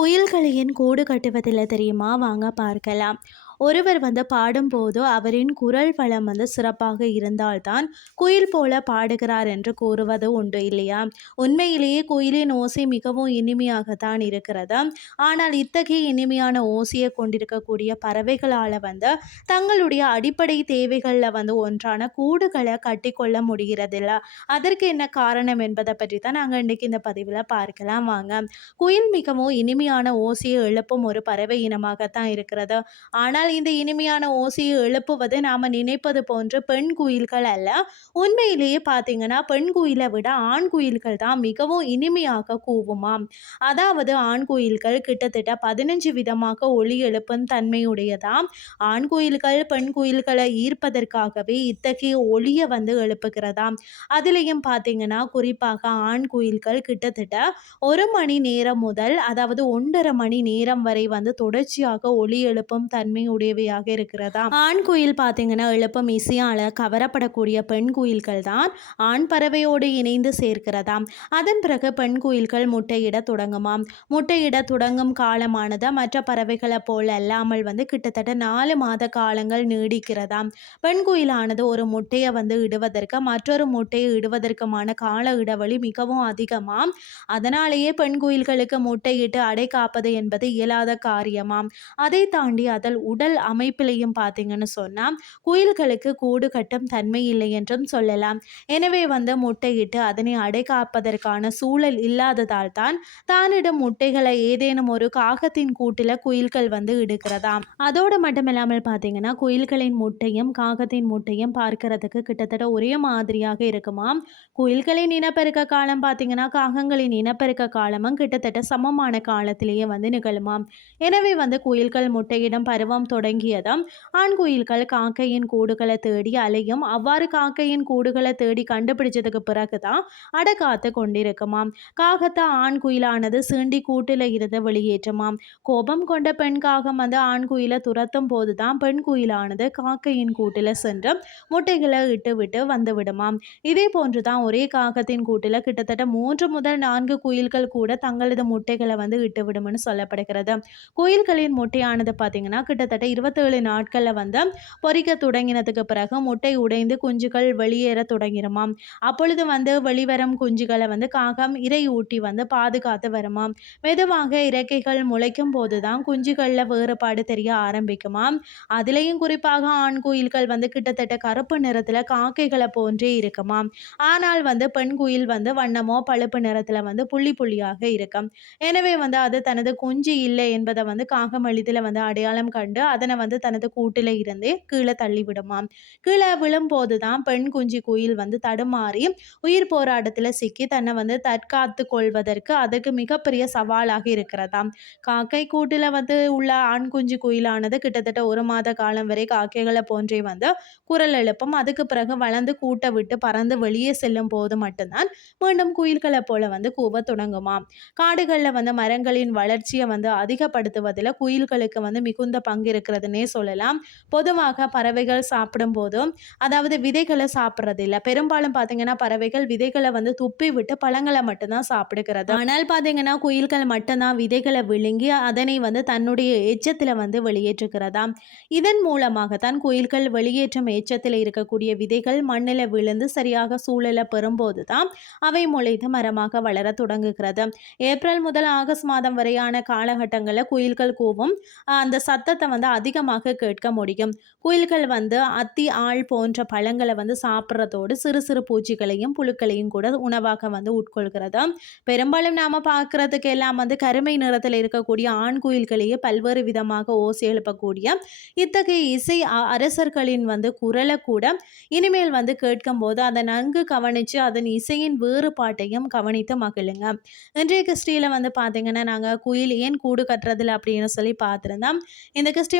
கோயில்களையும் கோடு கட்டுவதில்லை தெரியுமா? வாங்க பார்க்கலாம். ஒருவர் வந்து பாடும்போது அவரின் குரல் வளம் வந்து சிறப்பாக இருந்தால்தான் குயில் போல பாடுகிறார் என்று கூறுவது உண்டு இல்லையா? உண்மையிலேயே குயிலின் ஓசை மிகவும் இனிமையாகத்தான் இருக்கிறது. ஆனால் இத்தகைய இனிமையான ஓசையை கொண்டிருக்கக்கூடிய பறவைகளால் வந்து தங்களுடைய அடிப்படை தேவைகளில் வந்து ஒன்றான கூடுகளை கட்டிக்கொள்ள முடிகிறதில்ல. அதற்கு என்ன காரணம் என்பதை பற்றி தான் நாங்கள் இன்றைக்கி இந்த பதிவில் பார்க்கலாம். வாங்க. குயில் மிகவும் இனிமையான ஓசையை எழுப்பும் ஒரு பறவை இனமாகத்தான் இருக்கிறது. ஆனால் இந்த இனிமையான ஓசையை எழுப்புவது நாம் நினைப்பது போன்ற பெண் குயில்கள் அல்ல. உண்மையிலேயே பார்த்தீங்கன்னா பெண் குயிலை விட ஆண் குயில்கள் தான் மிகவும் இனிமையாக கூவுமாம். அதாவது ஆண் குயில்கள் கிட்டத்தட்ட பதினஞ்சு விதமாக ஒளி எழுப்பும் தன்மையுடையதாம். ஆண் குயில்கள் பெண் குயில்களை ஈர்ப்பதற்காகவே இத்தகைய ஒளியை வந்து எழுப்புகிறதாம். அதுலேயும் பார்த்தீங்கன்னா குறிப்பாக ஆண் குயில்கள் கிட்டத்தட்ட ஒரு மணி நேரம் முதல் அதாவது ஒன்றரை மணி நேரம் வரை வந்து தொடர்ச்சியாக ஒளி எழுப்பும் தன்மையுடைய கூடியவையாக இருக்கிறதா? ஆண் குயில் பார்த்தீங்கன்னா எழுப்பம் இசையால் கவரப்படக்கூடிய பெண் குயில்கள் தான் ஆண் பறவையோடு இணைந்து சேர்க்கிறதாம் அதன் பிறகு பெண் குயில்கள் முட்டையிட தொடங்குமாம் முட்டையிட தொடங்கும் காலமானது? மற்ற பறவைகளை போல அல்லாமல் வந்து கிட்டத்தட்ட நாலு மாத காலங்கள் நீடிக்கிறதாம் பெண் குயிலானது ஒரு முட்டையை வந்து இடுவதற்கு மற்றொரு முட்டையை இடுவதற்குமான கால இடைவெளி மிகவும் அதிகமாம் அதனாலேயே பெண் குயில்களுக்கு முட்டையிட்டு அடை காப்பது என்பது இயலாத காரியமாம் அதை தாண்டி அதில் உடல் உடல் அமைப்பிலையும் பார்த்தீங்கன்னு சொன்னால் குயில்களுக்கு கூடு கட்டும் தன்மை இல்லை என்றும் சொல்லலாம். எனவே வந்து முட்டையிட்டு அதனை அடைக்காப்பதற்கான சூழல் இல்லாததால் தான் தானிடம் முட்டைகளை ஏதேனும் ஒரு காகத்தின் கூட்டில் குயில்கள் வந்து எடுக்கிறதாம் அதோடு மட்டுமில்லாமல் பார்த்தீங்கன்னா குயில்களின் முட்டையும் காகத்தின் முட்டையும் பார்க்கறதுக்கு கிட்டத்தட்ட ஒரே மாதிரியாக இருக்குமாம். குயில்களின் இனப்பெருக்க காலம் பார்த்தீங்கன்னா காகங்களின் இனப்பெருக்க காலமும் கிட்டத்தட்ட சமமான காலத்திலேயே வந்து நிகழுமாம். எனவே வந்து குயில்கள் முட்டையிடம் பருவம் தொடங்கியதாம். ஆண் குயில்கள் காக்கையின் கூடுகளை தேடி அலையும். அவ்வாறு காக்கையின் கூடுகளை தேடி கண்டுபிடிச்சதுக்கு பிறகு தான் காத்து கொண்டிருக்குமாம். காகத்தை ஆண் குயிலானது சீண்டி கூட்டில் இருந்து வெளியேற்றுமாம். கோபம் கொண்ட பெண் காகம் வந்து ஆண் குயிலை துரத்தும் போது தான் பெண் குயிலானது காக்கையின் கூட்டில் சென்று முட்டைகளை இட்டு விட்டு வந்து விடுமாம். இதே போன்று தான் ஒரே காகத்தின் கூட்டில் கிட்டத்தட்ட மூன்று முதல் நான்கு குயில்கள் கூட தங்களது முட்டைகளை வந்து இட்டு விடும்னு சொல்லப்படுகிறது. குயில்களின் முட்டையானது பார்த்தீங்கன்னா கிட்டத்தட்ட இருபத்தேழு நாட்களில் வந்து பொறிக்க தொடங்கினதுக்கு பிறகு முட்டை உடைந்து குஞ்சுகள் வெளியேற தொடங்கிடுமாம் அப்பொழுது வந்து வெளிவரும் குஞ்சுகளை வந்து காகம் இறை ஊட்டி வந்து பாதுகாத்து வருமாம் மெதுவாக இறக்கைகள் முளைக்கும் போது தான் குஞ்சுகளில் வேறுபாடு தெரிய ஆரம்பிக்குமாம் அதுலேயும் குறிப்பாக ஆண் குயில்கள் வந்து கிட்டத்தட்ட கருப்பு நிறத்தில் காக்கைகளை போன்றே இருக்குமாம் ஆனால் வந்து பெண் குயில் வந்து வண்ணமோ பழுப்பு நிறத்தில் வந்து புள்ளி புள்ளியாக இருக்கும். எனவே வந்து அது தனது குஞ்சு இல்லை என்பதை வந்து காகம் எளிதில் வந்து அடையாளம் கண்டு அதனை வந்து தனது கூட்டில் இருந்தே கீழே தள்ளி விடுமாம் கீழே விழும்போது தான் பெண் குஞ்சு குயில் வந்து தடுமாறி உயிர் போராட்டத்தில் சிக்கி தன்னை வந்து தற்காத்து கொள்வதற்கு அதற்கு மிகப்பெரிய சவாலாக இருக்கிறதாம். காக்கை கூட்டில் வந்து உள்ள ஆண் குஞ்சு குயிலானது கிட்டத்தட்ட ஒரு மாத காலம் வரை காக்கைகளை போன்றே வந்து குரல் எழுப்பும். அதுக்கு பிறகு வளர்ந்து கூட்டை விட்டு பறந்து வெளியே செல்லும் போது மட்டும்தான் மீண்டும் குயில்களை போல வந்து கூவ தொடங்குமாம். காடுகளில் வந்து மரங்களின் வளர்ச்சியை வந்து அதிகப்படுத்துவதில் குயில்களுக்கு வந்து மிகுந்த பங்கு இருக்கிறதுனே சொல்லலாம். பொதுவாக பறவைகள் சாப்பிடும் போதும் அதாவது விதைகளை சாப்பிட்றது இல்லை பெரும்பாலும் பார்த்தீங்கன்னா பறவைகள் விதைகளை வந்து துப்பி விட்டு பழங்களை மட்டும்தான் சாப்பிடுகிறது. ஆனால் பார்த்தீங்கன்னா குயில்கள் மட்டும்தான் விதைகளை விழுங்கி அதனை வந்து தன்னுடைய எச்சத்தில் வந்து வெளியேற்றுகிறதா இதன் மூலமாக தான் குயில்கள் வெளியேற்றும் எச்சத்தில் இருக்கக்கூடிய விதைகள் மண்ணில் விழுந்து சரியாக சூழலை பெறும்போது தான் அவை முளைத்து மரமாக வளர தொடங்குகிறது. ஏப்ரல் முதல் ஆகஸ்ட் மாதம் வரையான காலகட்டங்களில் குயில்கள் கூவும் அந்த சத்தத்தை வந்து அதிகமாக கேட்க முடியும். குயில்கள் வந்து அத்தி ஆள் போன்ற பழங்களை வந்து சாப்பிட்றதோடு சிறு சிறு பூச்சிகளையும் புழுக்களையும் கூட உணவாக வந்து உட்கொள்கிறது. பெரும்பாலும் நாம் பார்க்குறதுக்கு எல்லாம் வந்து கருமை நிறத்தில் இருக்கக்கூடிய ஆண் குயில்களையே பல்வேறு விதமாக ஓசை எழுப்பக்கூடிய இத்தகைய இசை அரசர்களின் வந்து குரலை கூட இனிமேல் வந்து கேட்கும் போது அதை நன்கு கவனித்து அதன் இசையின் வேறுபாட்டையும் கவனித்து மகிழுங்க. இன்றைய கிறிஸ்டியில் வந்து பார்த்தீங்கன்னா நாங்கள் குயில் ஏன் கூடு கட்டுறதில்ல அப்படின்னு சொல்லி பார்த்துருந்தோம். இந்த கிறிஸ்டி